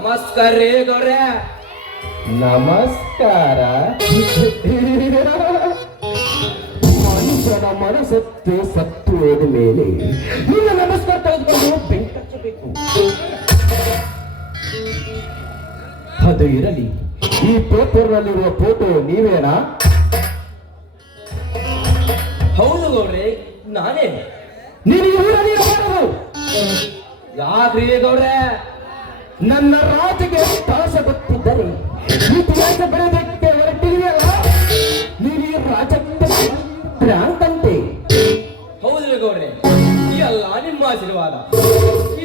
ನಮಸ್ಕಾರ ರೀ ಗೌಡ್ರೆ. ನಮಸ್ಕಾರ. ಮನುಷ್ಯನ ಮನಸ್ಸತ್ತು ಸತ್ತು ಹೋದ ಮೇಲೆ ನಿನ್ನ ನಮಸ್ಕಾರ ತೆಗೆದುಕೊಂಡು ಬೆಂಕಿ ಹಚ್ಚಬೇಕು. ಅದು ಇರಲಿ, ಈ ಪೇಪರ್ನಲ್ಲಿರುವ ಫೋಟೋ ನೀವೇನಾ? ಹೌದು ಗೌಡ್ರೆ, ನಾನೇ. ನೀನು ಊರಲ್ಲಿ ಇರಬಾರದು. ಯಾಕ್ರಿ ಗೌಡ್ರೆ? ನನ್ನ ರಾಜಿಗೆ ಇತಿಹಾಸ ಗೊತ್ತಿದ್ದರೆ ಇತಿಹಾಸ ಬೆಳೆದಕ್ಕೆ ಹೊರಟಿದೆಯಲ್ಲ, ನೀನು ಈ ರಾಜಕ್ಕೆ ಭ್ರಾಂತಂತೆ. ಹೌದು ಗೌಡ್ರೆ, ಎಲ್ಲ ನಿಮ್ಮ ಆಶೀರ್ವಾದ.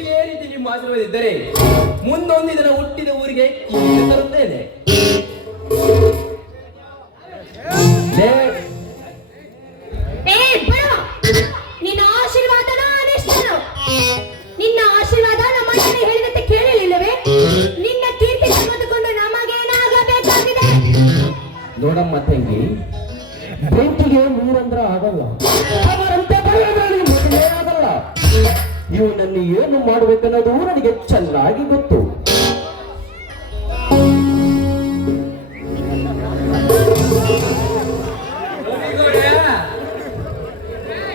ಇದೇ ರೀತಿ ನಿಮ್ಮ ಆಶೀರ್ವಾದ ಇದ್ದರೆ ಮುಂದೊಂದು ದಿನ ಹುಟ್ಟಿದ ಊರಿಗೆ ಕೀರ್ತಿ ತರುತ್ತೇನೆ. ನಿನ್ನ ಆಶೀರ್ವಾದ ನಿನ್ನ ಆಶೀರ್ವಾದ ನಮ್ಮ ಹೇಳಿದಂತೆ ಕೇಳಲಿಲ್ಲವೇ? ನಿನ್ನ ಕೀರ್ತಿ ತೆಗೆದುಕೊಂಡು ನಮಗೇನಾಗಬೇಕಾಗಿದೆ? ನೋಡಮ್ಮ ತಂಗಿ, ಬೆಂಕಿಗೆ ನೀರಂದ್ರ ಆಗಲ್ಲ, ಅವರಂತೆ ಮೊದಲೇ ಆಗಲ್ಲ. ಇವು ನನ್ನ ಏನು ಮಾಡಬೇಕನ್ನೋದು ನನಗೆ ಚೆನ್ನಾಗಿ ಗೊತ್ತು.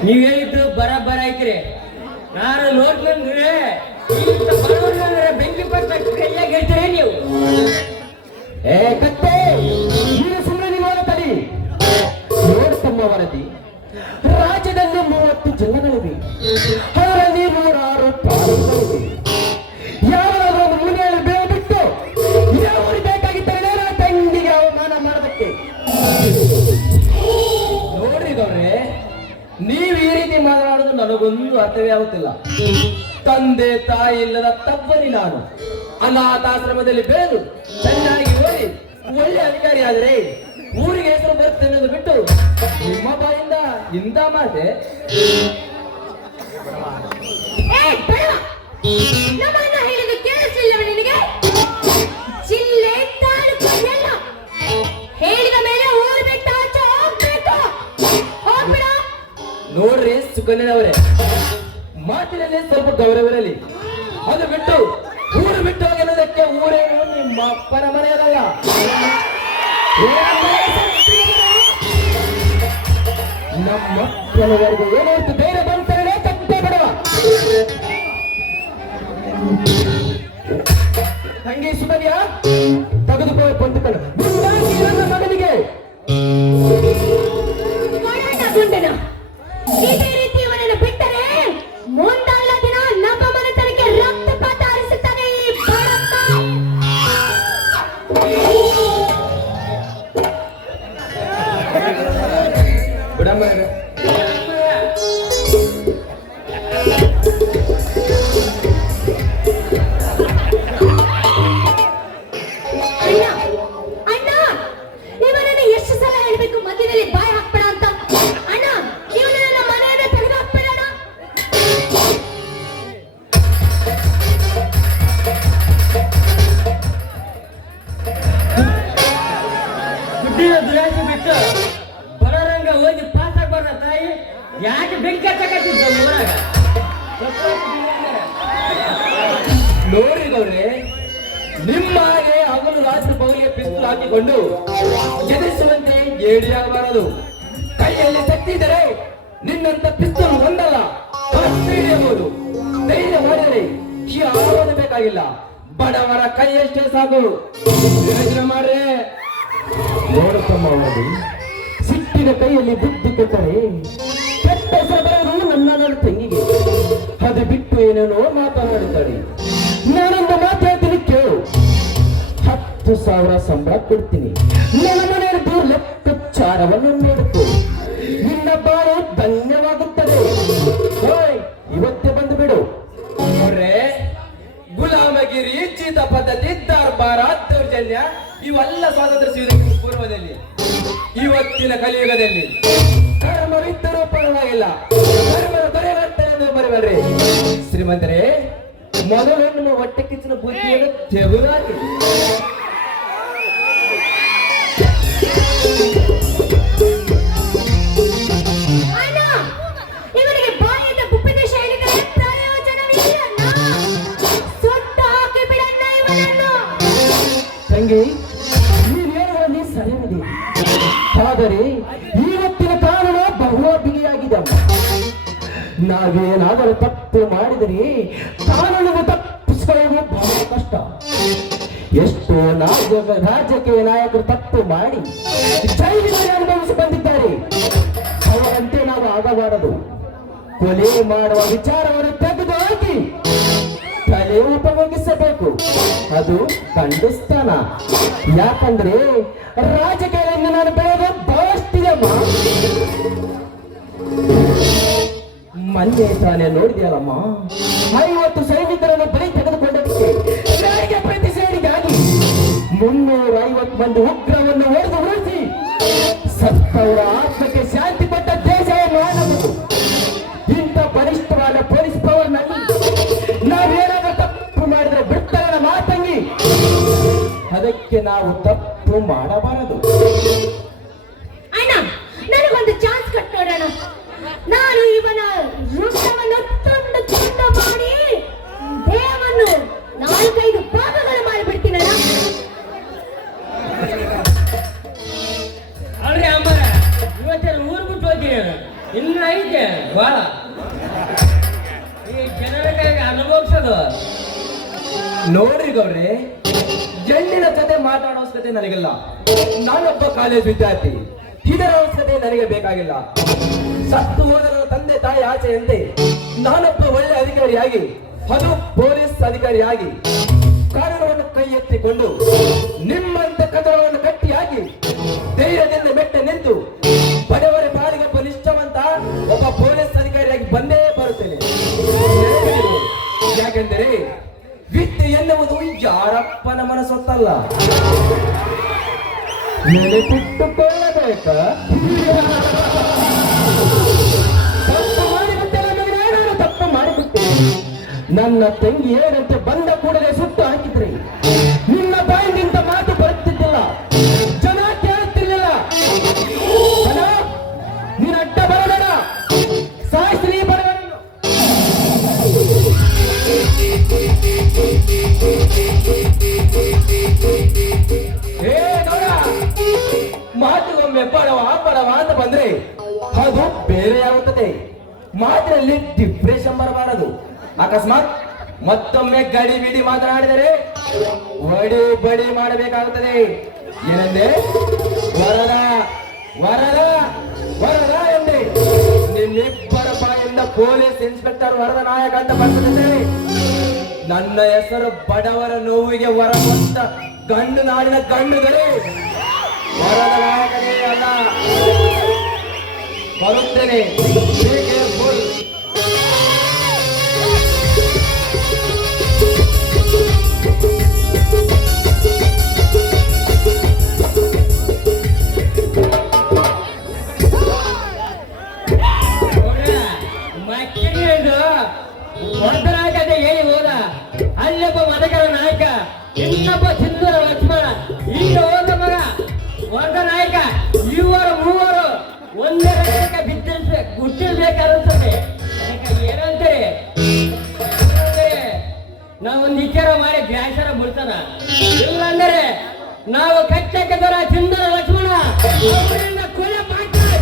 ನೀವ್ ಹೇಳಿದ್ದು ಬರಬ್ಬರ ಐತ್ರಿ. ನಾನು ನೋಡ್ಕೊಂಡ್ರೆ ಬೆಂಕಿ ಪಟ್ಟ ಕೈಯಾಗ ಹೇಳ್ತೀರಿ ನೀವು. ಏ ಕತ್ತೆ, ನೀನು ಸುಮ್ಮನೆ ತಡಿ. ನೋಡ್ತಮ್ಮ ವರದಿ, ರಾಜ್ಯದಲ್ಲಿ 30 ಜಿಲ್ಲೆಗಳಿವೆ, ಅದರಲ್ಲಿ 106 ತಾಲೂಕುಗಳಿವೆ. ಯಾರಾದ್ರೂ ಒಂದು ಮುನೆಯಲ್ಲಿ ಬೇರೆ ಬಿಟ್ಟು ಯಾರು ಬೇಕಾಗಿದ್ದರೆ ತಂಗಿಗೆ ಅವಮಾನ ಮಾಡೋದಕ್ಕೆ. ನೋಡ್ರಿ ಗೌಡ್ರೆ, ನೀವ್ ಈ ರೀತಿ ಮಾತನಾಡೋದು ನನಗೊಂದು ಅರ್ಥವೇ ಆಗುತ್ತಿಲ್ಲ. ತಂದೆ ತಾಯಿ ಇಲ್ಲದ ತಬ್ಬನಿ ನಾನು. ಅನಾಥಾಶ್ರಮದಲ್ಲಿ ಬೆಳೆದು ಚೆನ್ನಾಗಿ ಓದಿ ಒಳ್ಳೆ ಅಧಿಕಾರಿ ಆದ್ರೆ ಊರಿಗೆ ಹೆಸರು ಬರುತ್ತೆ ಅನ್ನೋದು ಬಿಟ್ಟು ನಿಮ್ಮ ಬಾಯಿಂದ ಇಂಥ ಮಾತೆ. ಹೇಳಿದ್ದು ಕೇಳಿಸಲಿಲ್ಲವೇ ನಿನಗೆ? ಜಿಲ್ಲೆ ತಾಲೂಕು ಎಲ್ಲ ಹೇಳಿದ ಮೇಲೆ ಊರು ಬಿಟ್ಟು ಆಚೆ ಹೋಗ್ಬೇಕು. ಹೋಗ್ಬಿಡ. ನೋಡ್ರಿ ಸುಕನ್ಯನವರೇ, ಮಾತಿನಲ್ಲಿ ಸ್ವಲ್ಪ ಗೌರವಿರಲಿ. ಅದು ಬಿಟ್ಟು ಊರು ಬಿಟ್ಟು ಹೋಗಿರೋದಕ್ಕೆ ಊರೇನು ನಿಮ್ಮ ಅಪ್ಪನ ಮನೆಯಲ್ಲ. ನಮ್ಮ ಕೆಲವರಿಗೆ ಏನಾಯ್ತು ಬೇರೆ ಬಂತಾರೆ ತಪ್ಪೇ ಬಿಡುವ. ತಂಗಿ ಸುಮನಿಯ ತೆಗೆದುಕೋ ಬಂದುಕೊಂಡು ನನ್ನ ಮಗನಿಗೆ. ಇದೇ ರೀತಿ ಇವನನ್ನು ಬಿಟ್ಟರೆ ಮುಂದಲ್ಲ ದಿನ ನಮ್ಮ ಮನೆತನಕ್ಕೆ ರಕ್ತಪಾತ ಹರಿಸುತ್ತಾನೆ ಈ ಬಡಪ್ಪ. ಬಿಡಮ್ಮ. ಅಣ್ಣ, ಇವನನ್ನು ಎಷ್ಟು ಸಲ ಹೇಳ್ಬೇಕು ಮಧ್ಯದಲ್ಲಿ ಬಾಯಿ ಹಾಕ್ಬೇಡ ಅಂತ. ಅಣ್ಣ, ಇವನನ್ನ ಮನೆಯಿಂದ ತೆಗೆದು ಹಾಕ್ಬೇಡ. ದುಡ್ಡಿನ ದುರಾಸೆ ಬಿಟ್ಟು ಬರೋರಂಗ ಹೋಗಿ ಪಾಸ್ ಆಗ್ಬಾರ್ದ ತಾಯಿ? ಯಾಕೆ ಬೆಂಕಿ ಹಚ್ಚಕತ್ತಿದ್ದ ಊರಾಗ? ನೋಡಿ ಗೌಡ್ರೆ, ನಿಮ್ಮ ಹಾಗೆ ಹಗಲು ರಾತ್ರಿ ಬೌಲಿಗೆ ಪಿಸ್ತೂಲ್ ಹಾಕಿಕೊಂಡು ಎದುರಿಸುವಂತೆ ಏಡಿಯಾಗಬಾರದು. ಕೈಯಲ್ಲಿ ಶಕ್ತಿ ಇದ್ದರೆ ನಿನ್ನಂತ ಪಿಸ್ತೂಲ್ ಒಂದಲ್ಲ ಹಿಡಿಯಬಹುದು. ಧೈರ್ಯ ಮಾಡಿದರೆ ಯಾವುದು ಬೇಕಾಗಿಲ್ಲ, ಬಡವರ ಕೈಯಷ್ಟೇ ಸಾಕು. ಯೋಚನೆ ಮಾಡ್ರೆ. ನೋಡಪ್ಪಮ್ಮ ಅವರದು, ಸಿಟ್ಟಿನ ಕೈಯಲ್ಲಿ ಬುದ್ಧಿ ಕೊಟ್ಟರೆ ಕೆಟ್ಟ ಹೆಸರು ಬರೋದು ನನ್ನ ತಂಗಿಗೆ. ಅದು ಬಿಟ್ಟು ಏನೇನೋ ಮಾತನಾಡುತ್ತಾಳೆ. ನಾನೊಂದು ಮಾತು ಹೇಳ್ತೀನಿ ಕೇಳು. 10,000 ಸಂಬಳ ಕೊಡ್ತೀನಿ. ನನ್ನ ಮನೆಯದ್ದು ಲೆಕ್ಕಾಚಾರವನ್ನು ನೋಡುತ್ತೋ. ನಿನ್ನ ಬಾಳು ಧನ್ಯವಾಗುತ್ತದೆ. ಇವತ್ತೇ ಬಂದು ಬಿಡು. ನೋಡ್ರೆ, ಗುಲಾಮಗಿರಿ, ಚೀತ ಪದ್ಧತಿ, ದರ್ಬಾರ, ದೌರ್ಜನ್ಯ ಇವೆಲ್ಲ ಸ್ವಾತಂತ್ರ್ಯ ಸಿಗುವುದಕ್ಕೆ ಪೂರ್ವದಲ್ಲಿ, ಇವತ್ತಿನ ಕಲಿಯುಗದಲ್ಲಿ ಧರ್ಮವಿದ್ದರೂ ಪರವಾಗಿಲ್ಲ, ಧರ್ಮದ ದೊರೆಯುವಂತೆ ಬರಬೇಡ್ರಿ. ಶ್ರೀಮಂತರೇ, ಮೊದಲು ನಿಮ್ಮ ಹೊಟ್ಟೆ ಕಿಚ್ಚಿನ ಬುದ್ಧಿಯನ್ನು ತೆಗೆದಾಕಿ. ಪ್ರಯೋಜನವಿಲ್ಲ. ಸುಟ್ಟು ಹಾಕಿ ಬಿಡಣ್ಣ ಇವನನ್ನು. ತಂಗಿ, ನೀನು ಹೇಳುವುದರಲ್ಲಿ ಸರಿಯಿದೆ. ಆದರೆ ಇವತ್ತಿನ ಕಾರಣ ಬಹು ಬಿಗಿಯಾಗಿದೆ ಅಮ್ಮ. ನಾವೇನಾದರೂ ತಪ್ಪು ಮಾಡಿದರೆ ಕಾನೂನಿಗೆ ತಪ್ಪಿಸಿಕೊಳ್ಳುವುದು ಬಹಳ ಕಷ್ಟ. ಎಷ್ಟೋ ರಾಜಕೀಯ ನಾಯಕರು ತಪ್ಪು ಮಾಡಿ ಜೈಲಿನಲ್ಲಿ ಅನುಭವಿಸಿ ಬಂದಿದ್ದಾರೆ. ಅವರಂತೆ ನಾವು ಆಗಬಾರದು. ಕೊಲೆ ಮಾಡುವ ವಿಚಾರವನ್ನು ತೆಗೆದು ಹಾಕಿ ತಲೆ ಉಪಯೋಗಿಸಬೇಕು. ಅದು ಖಂಡಿಸ್ತಾನ. ಯಾಕಂದ್ರೆ ರಾಜಕೀಯದಿಂದ ನಾನು ಬೆಳೆದು ಬಹಳಷ್ಟಿದೆಮ್ಮ. ಮೊನ್ನೆ ತಾನೇ ನೋಡಿದೆಯಲ್ಲಮ್ಮ, 50 ಸೈನಿಕರನ್ನು ಬಲಿ ತೆಗೆದುಕೊಂಡದಕ್ಕೆ ಸೇಡಿಗೆ ಪ್ರತಿ ಸೇಡಿಗಾಗಿ 350 ಮಂದಿ ಉಗ್ರವನ್ನು ಹೊಡೆದು ಉಳಿಸಿ ಸತ್ತವರ ಆತ್ಮಕ್ಕೆ ಶಾಂತಿ ಕೊಟ್ಟ ದೇಶ ಮಾಡಬಹುದು. ಇಂಥ ಬಲಿಷ್ಠವಾದ ಪೊಲೀಸ್ ಪವರ್ನಲ್ಲಿ ನಾವೇನಾದ್ರೂ ತಪ್ಪು ಮಾಡಿದ್ರೆ ಬಿಡ್ತಾರ ಮಾತಂಗಿ. ಅದಕ್ಕೆ ನಾವು ತಪ್ಪು ಮಾಡಬಾರದು. ಅಣ್ಣ, ನನಗೊಂದು ಚಾನ್ಸ್ ಕೊಟ್ಟು ನೋಡೋಣ. ನಾನು ಇವನ ವೃಕ್ಷವನ್ನು ತುಂಡು ತುಂಡು ಮಾಡಿ ದೇಹವನ್ನು 4-5 ಭಾಗಗಳು ಮಾಡಿಬಿಡ್ತೀನಣ್ಣ. ಅಲ್ರಿ ಅಮ್ಮ, ಇವತ್ತೇನು ಊರು ಬಿಟ್ಟು ಹೋಗ್ತೀನಿ. ಇನ್ನು ಐತೆ ಬಾಳ ಈ ಜನರ ಕೈಗೆ ಅನುಭವಿಸೋದು. ನೋಡ್ರಿ ಗೌಡ್ರೆ, ಜಣ್ಣಿನ ಜೊತೆ ಮಾತಾಡೋ ಅವಶ್ಯಕತೆ ನನಗಿಲ್ಲ. ನಾನೊಬ್ಬ ಕಾಲೇಜ್ ವಿದ್ಯಾರ್ಥಿ. ಇದರ ಅವಶ್ಯಕತೆ ನನಗೆ ಬೇಕಾಗಿಲ್ಲ. ಸತ್ತು ಹೋದರ ತಂದೆ ತಾಯಿ ಆಚೆಯಂತೆ ನಾನೊಬ್ಬ ಒಳ್ಳೆ ಅಧಿಕಾರಿಯಾಗಿ, ಅದು ಪೊಲೀಸ್ ಅಧಿಕಾರಿಯಾಗಿ ಕಾನೂನನ್ನು ಕೈ ಎತ್ತಿಕೊಂಡು ನಿಮ್ಮಂತ ಕದರವನ್ನು ಗಟ್ಟಿಯಾಗಿ ಧೈರ್ಯದಿಂದ ಮೆಟ್ಟ ನಿಂತು ಬಡವರ ಪಾಲಿಗೊಬ್ಬ ನಿಷ್ಠವಂತ ಒಬ್ಬ ಪೊಲೀಸ್ ಅಧಿಕಾರಿಯಾಗಿ ಬಂದೇ ಬರುತ್ತೇನೆ. ಯಾಕೆಂದರೆ ವಿದ್ಯೆ ಎನ್ನುವುದು ಯಾರಪ್ಪನ ಮನಸ್ಸೊತ್ತಲ್ಲ, ನೆನಪಿಟ್ಟುಕೊಳ್ಳಬೇಕ. ತಪ್ಪು ಮಾಡಿಬಿಟ್ಟೆ, ನಾನು ತಪ್ಪು ಮಾಡಿಬಿಟ್ಟೆ. ನನ್ನ ತಂಗಿ ಏನಂತೆ ಬಂದ ಕೂಡಲೇ ಸುಟ್ಟು ಹಾಕಿದ್ರಿ. ನಿನ್ನ ಬಾಯಿಂದ ಮಾತು ಬರುತ್ತಿದ್ದಿಲ್ಲ, ಜನ ಕೇಳುತ್ತಿರಲಿಲ್ಲ. ಜನ ನೀನು ಅಡ್ಡ ಬರಬೇಡ, ಶಾಸ್ತ್ರಿ ಬರಬೇಡ. ಮಾತಿಗೊಮ್ಮೆ ಬಡವ ಬಡವ ಅಂತ ಬಂದ್ರೆ ಅದು ಬೇರೆ ಆಗುತ್ತದೆ. ಮಾತಿನಲ್ಲಿ ಡಿಪ್ರೆಷನ್ ಬರಬಾರದು. ಅಕಸ್ಮಾತ್ ಮತ್ತೊಮ್ಮೆ ಗಡಿ ಬಿಡಿ ಮಾತನಾಡಿದರೆ ಒಡಿ ಬಡಿ ಮಾಡಬೇಕಾಗುತ್ತದೆ. ಏನಂದೆ? ವರದ ವರದ ವರದ ಎಂದೆ. ನಿಮ್ಮಿಬ್ಬರ ಬಾಯಿಂದ ಪೊಲೀಸ್ ಇನ್ಸ್ಪೆಕ್ಟರ್ ವರದ ನಾಯಕ ಅಂತ ಬರ್ತದೆ. ನನ್ನ ಹೆಸರು ಬಡವರ ನೋವಿಗೆ ವರ ಕೊಟ್ಟ ಗಂಡು ನಾಡಿನ ಗಂಡುಗಳೇ, ವರದ ನಾಯಕನೇ ಅಲ್ಲ. ಬರುತ್ತೇನೆ. Be careful. ನಾಯಕ ಹೇಳಿ ಹೋದ. ಅಲ್ಲೊಬ್ಬ ಮದಕರ ನಾಯಕ, ಇನ್ನೊಬ್ಬ ಸಿಂಧೂರ ಲಕ್ಷ್ಮಣ, ಈಗ ಹೋದ ಮಗ ವರ್ಗ ನಾಯಕ. ಇವರು ಮೂವರು ಒಂದೇ ಗುಟ್ಟಿರ್ಬೇಕಾಗುತ್ತದೆ. ಏನಂತಾರೆ, ನಾವೊಂದು ವಿಚಾರ ಮಾಡಿ ಗ್ರಾಸರ ಬಿಡ್ತಾನ. ಇಲ್ಲಂದರೆ ನಾವು ಕಚ್ಚಕದರ ಸಿಂಧೂರ ಲಕ್ಷ್ಮಣ ಅವರಿಂದ ಕೊಲೆ ಮಾಡ್ತಾರೆ.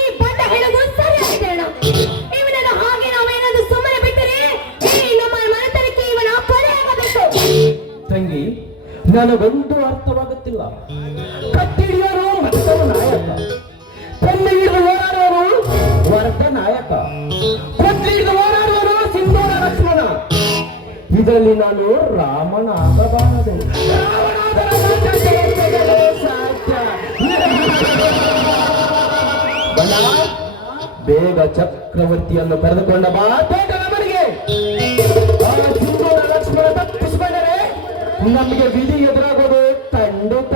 ಈ ಬಂಡ ಹೇಳೋದು ಸರಿಯಾಗಿದೆ ಅಣ್ಣ. ಇವನನ್ನು ಹಾಗೆ ನಾವೇನಾದ್ರೂ ಸುಮ್ಮನೆ ಬಿಟ್ಟರೆ ನಮ್ಮ ಮನೆತನಕ್ಕೆ ಇವನ ಕೊಲೆ ಆಗಬೇಕು. ತಂಗಿ, ನನಗೊಂದು ಅರ್ಥವಾಗುತ್ತಿಲ್ಲ. ಕಟ್ಟಿಡಿಯವರು ಮತ್ತೊಬ್ಬ ನಾಯಕ, ಪೆನ್ನು ಹಿಡಿದು ಹೋರಾಡುವವರು ವರ್ಗ ನಾಯಕ, ಕೊಟ್ಟು ಹಿಡಿದು ಹೋರಾಡುವವರು ಸಿಂಧೂರ ಲಕ್ಷ್ಮಣ. ಇದರಲ್ಲಿ ನಾನು ರಾಮನ ಆಗಬಾರದು. ಸಾಧ್ಯ. ಬೇಗ ಚಕ್ರವರ್ತಿಯನ್ನು ಕರೆದುಕೊಂಡ ಬಾ ತೋಟದ ಮನೆಗೆ. ಆ ಸಿಂಧೂರ ಲಕ್ಷ್ಮಣ ತಪ್ಪಿಸಿಕೊಂಡರೆ ನಮಗೆ ವಿಧಿ ಎದುರಾಗೋದು ಖಂಡಿತ.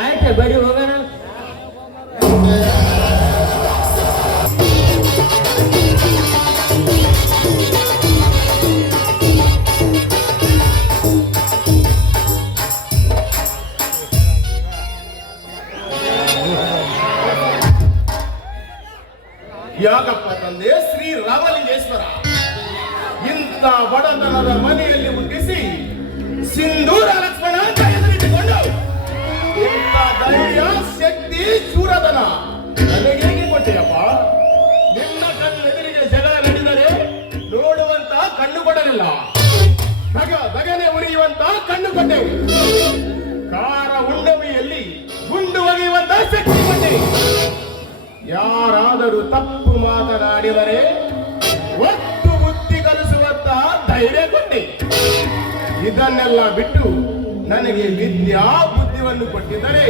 ಆಯ್ತು, ಬಡಿ ಹೋಗೋಣ. ಯಾಕಪ್ಪ ತಂದೆ ಶ್ರೀ ರಾಮಲಿಂಗೇಶ್ವರ, ಇಂಥ ಬಡತನದ ಮನೆಯಲ್ಲಿ ಹುಟ್ಟಿಸಿ ಸಿಂಧೂರ ಲಕ್ಷ್ಮಣ ಅಂತ ಹೆಸರಿಟ್ಟುಕೊಂಡು ಇಂಥ ಧೈರ್ಯ ಶಕ್ತಿ ಶೂರತನ ನನಗೇಗೆ ಕೊಟ್ಟೆಯಪ್ಪ? ನಿನ್ನ ಕಣ್ಣೆದುರಿಗೆ ಜಗಳ ನಡೆದರೆ ನೋಡುವಂತ ಕಣ್ಣು ಕೊಡಲಿಲ್ಲ, ದಗನೆ ಉರಿಯುವಂತ ಕಣ್ಣು ಕೊಟ್ಟೆ, ಕಾರ ಉಂಡವಿಯಲ್ಲಿ ಗುಂಡು ಒಗೆಯುವಂತ ಶಕ್ತಿ ಕೊಟ್ಟೆ. ಯಾರಾದರೂ ತಪ್ಪು ಮಾತನಾಡಿದರೆ ಒಟ್ಟು ಬುದ್ಧಿ ಕಲಿಸುವಂತ ಧೈರ್ಯ ಕೊಟ್ಟೆ. ಇದನ್ನೆಲ್ಲ ಬಿಟ್ಟು ನನಗೆ ವಿದ್ಯಾ ಬುದ್ಧಿಯನ್ನು ಕೊಟ್ಟಿದ್ದರೆ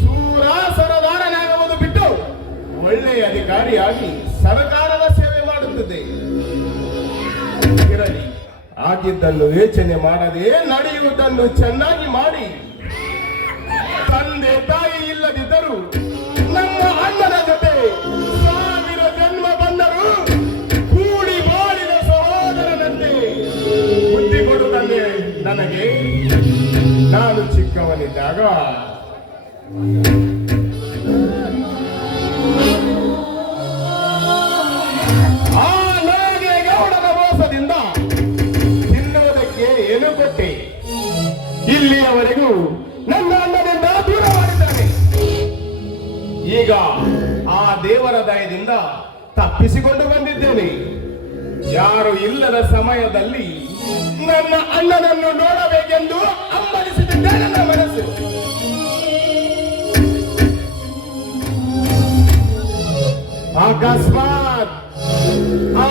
ಸೂರ ಸರದಾರನಾಗುವುದು ಬಿಟ್ಟು ಒಳ್ಳೆಯ ಅಧಿಕಾರಿಯಾಗಿ ಸರ್ಕಾರದ ಸೇವೆ ಮಾಡುತ್ತದೆ. ಇರಲಿ, ಆಗಿದ್ದನ್ನು ಯೋಚನೆ ಮಾಡದೆ ನಡೆಯುವುದನ್ನು ಚೆನ್ನಾಗಿ ಮಾಡಿ, ತಂದೆ ತಾಯಿ ಇಲ್ಲದಿದ್ದರೂ ನಮ್ಮ ಅಣ್ಣನ ಜೊತೆ 1000 ಜನ್ಮ ಬಂದರೂ ಕೂಡಿ ಬಾಳಿದ ಸಹೋದರನಂತೆ ಬುದ್ಧಿ ಕೊಡು ತಂದೆ ನನಗೆ. ನಾನು ಚಿಕ್ಕವನಿದ್ದಾಗ ಆ ನಾಗೇಗೌಡನ ಮೋಸದಿಂದ ತಿನ್ನುವುದಕ್ಕೆ ಏನು ಕೊಟ್ಟೆ. ಇಲ್ಲಿಯವರೆಗೂ ನನ್ನ ಅಣ್ಣನಿಂದ ದೂರ ಮಾಡಿದ್ದಾನೆ. ಈಗ ಆ ದೇವರ ದಯದಿಂದ ತಪ್ಪಿಸಿಕೊಂಡು ಬಂದಿದ್ದೇನೆ. ಯಾರು ಇಲ್ಲದ ಸಮಯದಲ್ಲಿ ನನ್ನ ಅಣ್ಣನನ್ನು ನೋಡಬೇಕೆಂದು ಹಂಬಲಿಸುತ್ತಿದ್ದೆ ನನ್ನ ಮನಸ್ಸು. ಅಕಸ್ಮಾತ್ ಆ